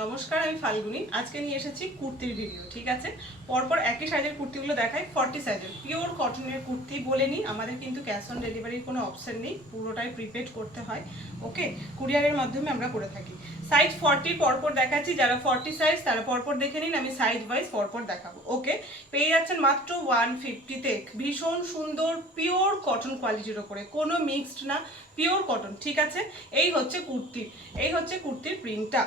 নমস্কার, আমি ফাল্গুনি। আজকে নিয়ে এসেছি কুর্তির ভিডিও। ঠিক আছে, পরপর একই সাইজের কুর্তিগুলো দেখাই। 40 সাইজের পিওর কটনের কুর্তি বলে নিই, আমাদের কিন্তু ক্যাশ অন ডেলিভারির কোনো অপশন নেই, পুরোটাই প্রিপেড করতে হয়। ওকে, কুরিয়ারের মাধ্যমে আমরা করে থাকি। সাইজ 40 পরপর দেখাচ্ছি, যারা 40 সাইজ তারা পরপর দেখে নিন, আমি সাইজ ওয়াইজ পরপর দেখাবো। ওকে, পেয়ে যাচ্ছেন মাত্র 150-তে। ভীষণ সুন্দর পিওর কটন কোয়ালিটির ওপরে, কোনো মিক্সড না, পিওর কটন। ঠিক আছে, এই হচ্ছে কুর্তি, এই হচ্ছে কুর্তির প্রিন্টটা।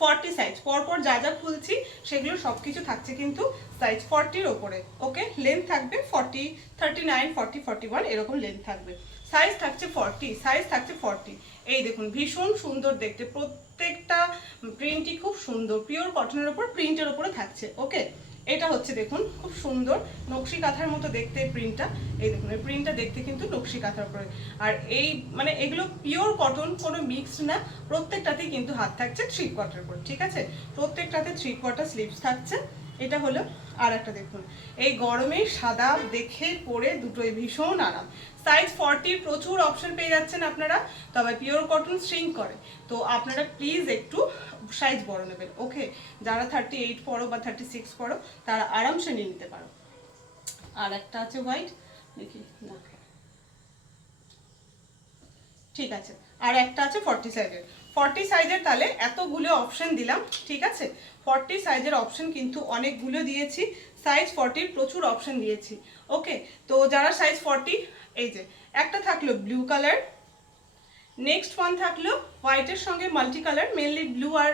40 সাইজ পরপর যা যা খুলছি সেগুলো সব কিছু থাকছে কিন্তু সাইজ 40-র ওপরে। ওকে, লেন্থ থাকবে 40, 39, 40, 41 এরকম লেন্থ থাকবে। সাইজ থাকছে 40, সাইজ থাকছে 40। এই দেখুন, ভীষণ সুন্দর দেখতে, প্রত্যেকটা প্রিন্টই খুব সুন্দর, পিওর কটনের ওপর প্রিন্টের ওপরে থাকছে। ওকে, এটা হচ্ছে দেখুন খুব সুন্দর নকশি কাঁথার মতো দেখতে প্রিন্টটা। এই দেখুন, এই প্রিন্টটা দেখতে কিন্তু নকশি কাঁথার উপরে। আর এই মানে এগুলো পিওর কটন, কোনো মিক্সড না, প্রত্যেকটাতেই কিন্তু হাত থাকছে 3/4 করে। ঠিক আছে, প্রত্যেকটাতে 3/4 স্লিভস থাকছে। এটা হলো আর একটা দেখুন, এই গরমে সাদা দেখে পরে দুটোই ভীষণ আরাম। সাইজ 40 প্রচুর অপশন পেয়ে যাচ্ছেন আপনারা, তবে পিওর কটন শ্রিঙ্ক করে, তো আপনারা প্লিজ একটু সাইজ বড় নেবেন। ওকে, যারা 38 পড়ো বা 36 পড়ো তারা আরামসে নিয়ে নিতে পারো। আর একটা আছে হোয়াইট, দেখি না, ঠিক আছে, আর একটা আছে 40 সাইজের। 40 সাইজের তাহলে এতগুলো অপশন দিলাম। ঠিক আছে, 40 সাইজের অপশন কিন্তু অনেকগুলো দিয়েছি, সাইজ 40 প্রচুর অপশন দিয়েছি। ওকে, তো যারা সাইজ 40, এই যে একটা থাকলো ব্লু কালার, নেক্সট ওয়ান থাকলো হোয়াইটের সঙ্গে মাল্টি কালার, মেনলি ব্লু আর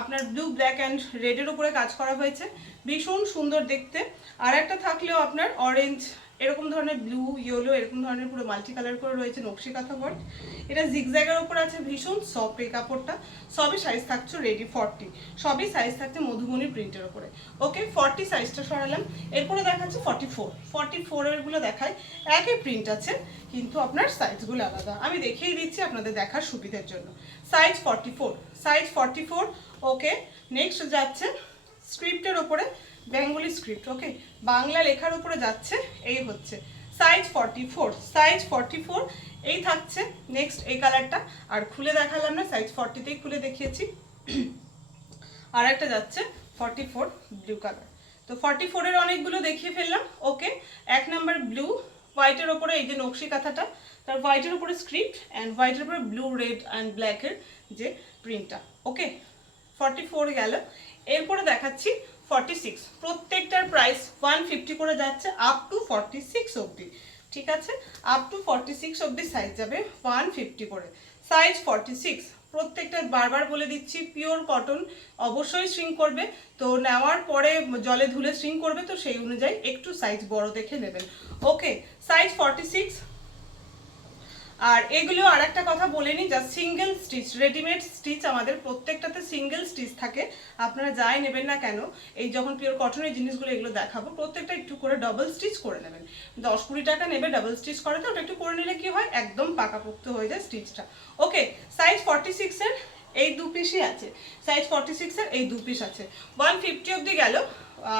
আপনার ব্লু, ব্ল্যাক অ্যান্ড রেডের উপরে কাজ করা হয়েছে, ভীষণ সুন্দর দেখতে। আর একটা থাকলো আপনার অরেঞ্জ, এরকম ধরনের ব্লু, ইয়েলো, এরকম ধরনের পুরো মাল্টি কালার করে রয়েছে নকশি কাঁথা ওয়ার্ক। এটা জিগজ্যাগের উপর আছে, ভীষণ সফট এই কাপড়টা। সবই সাইজ থাকছে রেডি 40, সবই সাইজ থাকছে মধুবনী প্রিন্টের উপরে। ওকে, 40 সাইজটা সরালাম। এরপরে দেখাচ্ছে 44। 44 এরগুলো দেখায়, একই প্রিন্ট আছে কিন্তু আপনার সাইজগুলো আলাদা, আমি দেখিয়ে দিচ্ছি আপনাদের দেখার সুবিধার জন্য। Size 44, size 44। ওকে, নেক্সট যাচ্ছে স্ক্রিপ্টের ওপরে, বেঙ্গলি স্ক্রিপ্ট। ওকে, বাংলা লেখার উপরে যাচ্ছে, এই হচ্ছে সাইজ 44, সাইজ 44 এই থাকছে। নেক্সট এই কালারটা আর খুলে দেখালাম না, সাইজ 40তেই খুলে দেখিয়েছি। আর একটা যাচ্ছে 44 ব্লু কালার। তো 44 এর অনেকগুলো দেখিয়ে ফেললাম। ওকে, এক নাম্বার ব্লু, হোয়াইটের ওপরে এই যে নকশি কাঁথাটা, তার হোয়াইটের উপরে স্ক্রিপ্ট অ্যান্ড হোয়াইটের উপরে ব্লু, রেড অ্যান্ড ব্ল্যাকের যে প্রিন্টটা। ওকে, 44 গেল। এরপরে দেখাচ্ছি 46। প্রত্যেকটার প্রাইস 150 করে যাচ্ছে আপ টু 46 অবধি। ঠিক আছে, আপ টু 46 অবধি সাইজ যাবে 150 করে। সাইজ 46 প্রত্যেকটা বারবার বলে দিচ্ছি, পিওর কটন, অবশ্যই শ্রিঙ্ক করবে, তো নেওয়ার পরে জলে ধুলে শ্রিঙ্ক করবে, তো সেই অনুযায়ী একটু সাইজ বড় দেখে নেবেন। ওকে, সাইজ 46। আর এগুলো আর একটা কথা বলে নিই, যা সিঙ্গেল স্টিচ, রেডিমেড স্টিচ আমাদের প্রত্যেকটাতে সিঙ্গেল স্টিচ থাকে। আপনারা যাই নেবেন না কেন, এই যখন পিওর কটনের জিনিসগুলো এগুলো দেখাবো, প্রত্যেকটা একটু করে ডাবল স্টিচ করে নেবেন। 10-20 টাকা নেবে ডাবল স্টিচ করাতে, ওটা একটু করে নিলে কি হয়, একদম পাকাপোক্ত হয়ে যায় স্টিচটা। ওকে, সাইজ 46 এর এই দু পিসই আছে, সাইজ 46 এর এই দু পিস আছে। 150 অবধি গেল।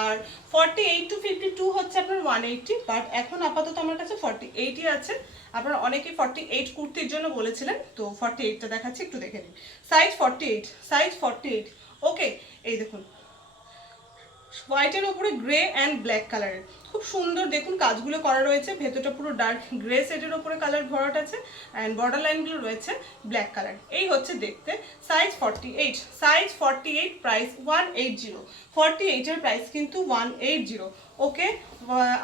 আর 48 to 52 হচ্ছে আপনার 180, বাট এখন আপাতত আমার কাছে 48ই আছে। আপনারা অনেকেই 48 কুর্তির জন্য বলেছিলেন, তো 48টা দেখাচ্ছি, একটু দেখে নিন। Size 48, size 48। ওকে, এই দেখুন হোয়াইটের ওপরে গ্রে অ্যান্ড ব্ল্যাক কালারের, খুব সুন্দর দেখুন কাজগুলো করা রয়েছে, ভেতরটা পুরো ডার্ক গ্রে শেডের ওপরে কালার ভরাট আছে অ্যান্ড বর্ডার লাইনগুলো রয়েছে ব্ল্যাক কালার। এই হচ্ছে দেখতে। Size 48, size 48, price 180। 48 এর প্রাইস কিন্তু 180। ওকে,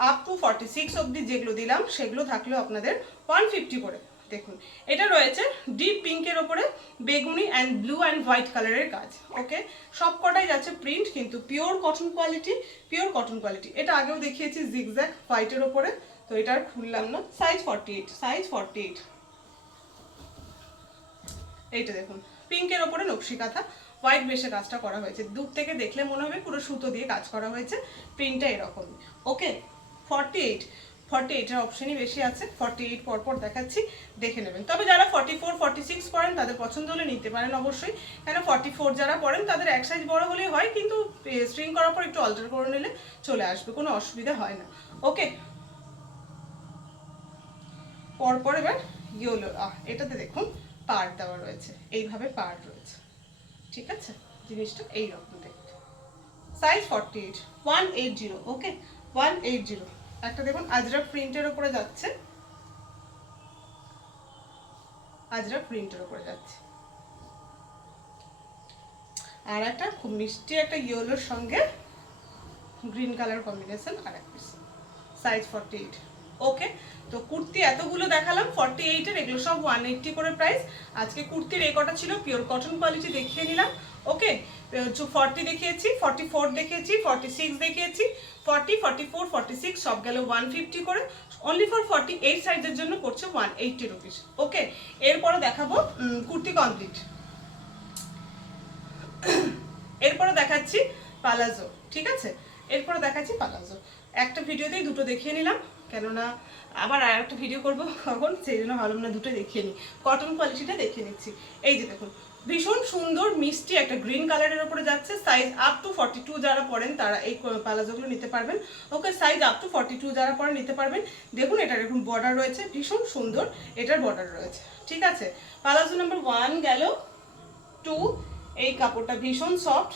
আপ টু 46 অবধি যেগুলো দিলাম সেগুলো থাকলেও আপনাদের 150 করে। দেখুন এটা রয়েছে ডিপ পিঙ্কের ওপরে বেগুনি অ্যান্ড ব্লু অ্যান্ড হোয়াইট কালারের কাজ। ওকে, সব কটাই যাচ্ছে প্রিন্ট কিন্তু pure cotton quality, pure cotton quality. এটা আগেও দেখিয়েছি জিগজ্যাগ হোয়াইটের ওপরে, তো এটা আর খুললাম না। Size 48, size 48। এইটা দেখুন পিঙ্কের ওপরে নকশি কাঁথা, হোয়াইট বেশে কাজটা করা হয়েছে, দূর থেকে দেখলে মনে হবে পুরো সুতো দিয়ে কাজ করা হয়েছে, প্রিন্টটা এরকমই। ওকে, 48, 48 এর অপশনই বেশি আছে। 48 পরপর দেখাচ্ছি, দেখে নেবেন। তবে যারা 44, 46 পড়েন তাদের পছন্দ হলে নিতে পারেন অবশ্যই, কেন 44 যারা পড়েন তাদের এক সাইজ বড় হলেই হয়, কিন্তু স্ট্রিং করার পর একটু অল্টার করে নিলে চলে আসবে, কোনো অসুবিধা হয় না। ওকে, পরপর এবার ইয়েলো, এটাতে দেখুন পাড় দেওয়া রয়েছে, এইভাবে পাড় রয়েছে। ঠিক আছে, জিনিসটা এইরকম দেখতে। সাইজ 48, 180, ওকে 180। একটা দেখুন আজরাক প্রিন্টের উপরে যাচ্ছে, আজরাক প্রিন্টের উপরে যাচ্ছে। আর একটা খুব মিষ্টি একটা ইয়েলোর সঙ্গে গ্রিন কালার কম্বিনেশন আর এক পিস, সাইজ 48। ওকে, তো কুর্তি এতগুলো দেখালাম 48 এর, এগুলো সব 180 করে প্রাইস। আজকে কুর্তির এই কটা ছিল, পিওর কটন কোয়ালিটি দেখিয়ে নিলাম। ওকে, 40 দেখিয়েছি, 44 দেখিয়েছি, 46 দেখিয়েছি, 40, 44, 46 সব গেল 150 করে। অনলি ফর 48 সাইজের জন্য পড়ছে 180 রুপিস। ওকে, এরপরে দেখাবো কুর্তি কমপ্লিট। এরপরে দেখাচ্ছি পালাজো, ঠিক আছে, এরপরে দেখাচ্ছি পালাজো। একটা ভিডিওতেই দুটো দেখিয়ে নিলাম, কেননা আবার আর একটা ভিডিও করবো কখন, সেই জন্য ভাবলাম না দুটো দেখিয়ে নিই। কটন কোয়ালিটিটা দেখিয়ে নিচ্ছি। এই যে দেখুন, ভীষণ সুন্দর মিষ্টি একটা গ্রিন কালারের উপরে যাচ্ছে, সাইজ আপ টু 42 যারা পরেন তারা এই পালাজোগুলো নিতে পারবেন। ওকে, সাইজ আপ টু 42 যারা পরেন নিতে পারবেন। দেখুন এটার এরকম বর্ডার রয়েছে, ভীষণ সুন্দর এটার বর্ডার রয়েছে, ঠিক আছে। পালাজো নাম্বার 1 গেল, 2, এই কাপড়টা ভীষণ সফট,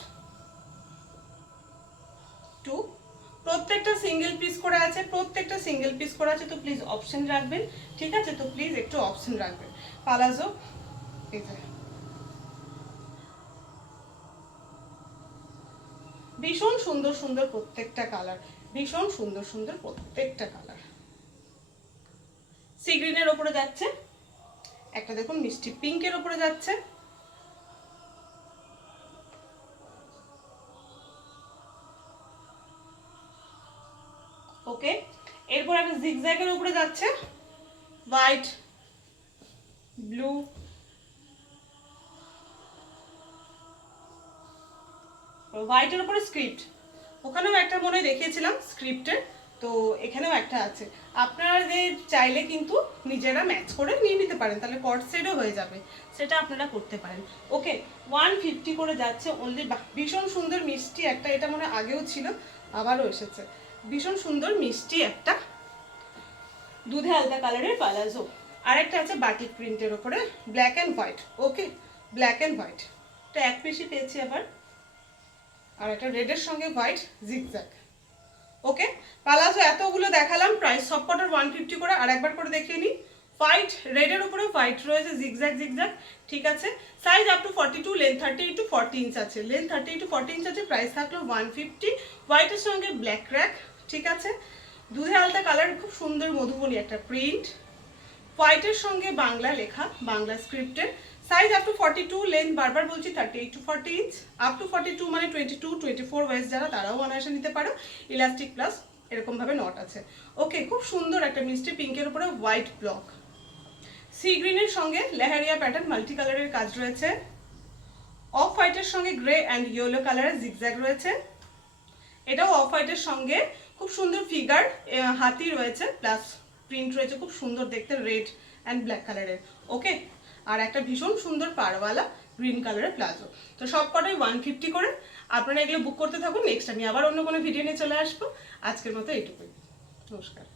2, প্রত্যেকটা সিঙ্গেল পিস করে আছে, প্রত্যেকটা সিঙ্গেল পিস করে আছে, তো প্লিজ অপশন রাখবেন, ঠিক আছে, তো প্লিজ একটু অপশন রাখবেন। পালাজো, এই যে ভীষণ সুন্দর সুন্দর প্রত্যেকটা কালার, ভীষণ সুন্দর সুন্দর প্রত্যেকটা কালার। সি গ্রিনের ওপরে যাচ্ছে, একটা দেখুন মিষ্টি পিঙ্কের ওপরে যাচ্ছে, ওকে। এরপর একটা জিগজ্যাগের উপরে যাচ্ছে, হোয়াইট, ব্লু, হোয়াইটের উপরে স্ক্রিপ্ট, ওখানেও একটা মনে দেখিয়েছিলাম স্ক্রিপ্টের, তো এখানেও একটা আছে। আপনাদের চাইলে কিন্তু নিজেরা ম্যাচ করে নিয়ে নিতে পারেন, তাহলে কট সেটও হয়ে যাবে, সেটা আপনারা করতে পারেন। ওকে, 150 করে যাচ্ছে অনলি। ভীষণ সুন্দর মিষ্টি একটা, এটা মনে আগেও ছিল আবারও এসেছে, ভীষণ সুন্দর মিষ্টি একটা দুধে আলতা কালারের পালাজো। আরেকটা আছে বাটিক প্রিন্টের ওপরে, black and white, okay, black and white, এটা এক পিসই পেয়েছি আবার। আর একটা রেডের সঙ্গে হোয়াইট জিগজ্যাগ। ওকে, পালাজো এতগুলো দেখালাম, প্রাইস সবকটার 150 করে। আর একবার করে দেখিয়ে নিই, হোয়াইট, রেডের উপরে হোয়াইট রয়েছে, জিগজ্যাগ জিগজ্যাগ, ঠিক আছে। Size up to 42, length 38 to 40 inch আছে, লেন্থ 38 to 40 ইঞ্চ আছে, প্রাইস থাকলো 150। হোয়াইটের সঙ্গে ব্ল্যাক র্যাক, ঠিক আছে। দুধে আলতা কালার, খুব সুন্দর মধুবনী একটা প্রিন্ট, হোয়াইটের সঙ্গে বাংলা লেখা, বাংলা স্ক্রিপ্টের। সাইজ আপ টু 42, লেন্থ বারবার বলছি 38 to 40 ইঞ্চ। আপ টু 42 মানে 22, 24 ওয়েস্ট যারা, তারাও অনায়াসে নিতে পারো। ইলাস্টিক প্লাস এরকমভাবে নট আছে। ওকে, খুব সুন্দর একটা মিষ্টি পিঙ্কের উপরে হোয়াইট ব্লক, সি গ্রিনের সঙ্গে লেহারিয়া প্যাটার্ন মাল্টি কালারের কাজ রয়েছে, অফ হোয়াইটের সঙ্গে গ্রে অ্যান্ড ইয়েলো কালারের জিগজ্যাগ রয়েছে। এটাও অফ হোয়াইটের সঙ্গে খুব সুন্দর ফিগার, হাতি রয়েছে, প্লাস প্রিন্ট রয়েছে খুব সুন্দর দেখতে, রেড অ্যান্ড ব্ল্যাক কালারের। ওকে, আর একটা ভীষণ সুন্দর পাড়ওয়ালা গ্রিন কালারের প্লাজো। তো সব কটাই 150 করে। আপনারা এগুলো বুক করতে থাকুন, নেক্সট আমি আবার অন্য কোনো ভিডিও নিয়ে চলে আসবো। আজকের মতো এইটুকুই, নমস্কার।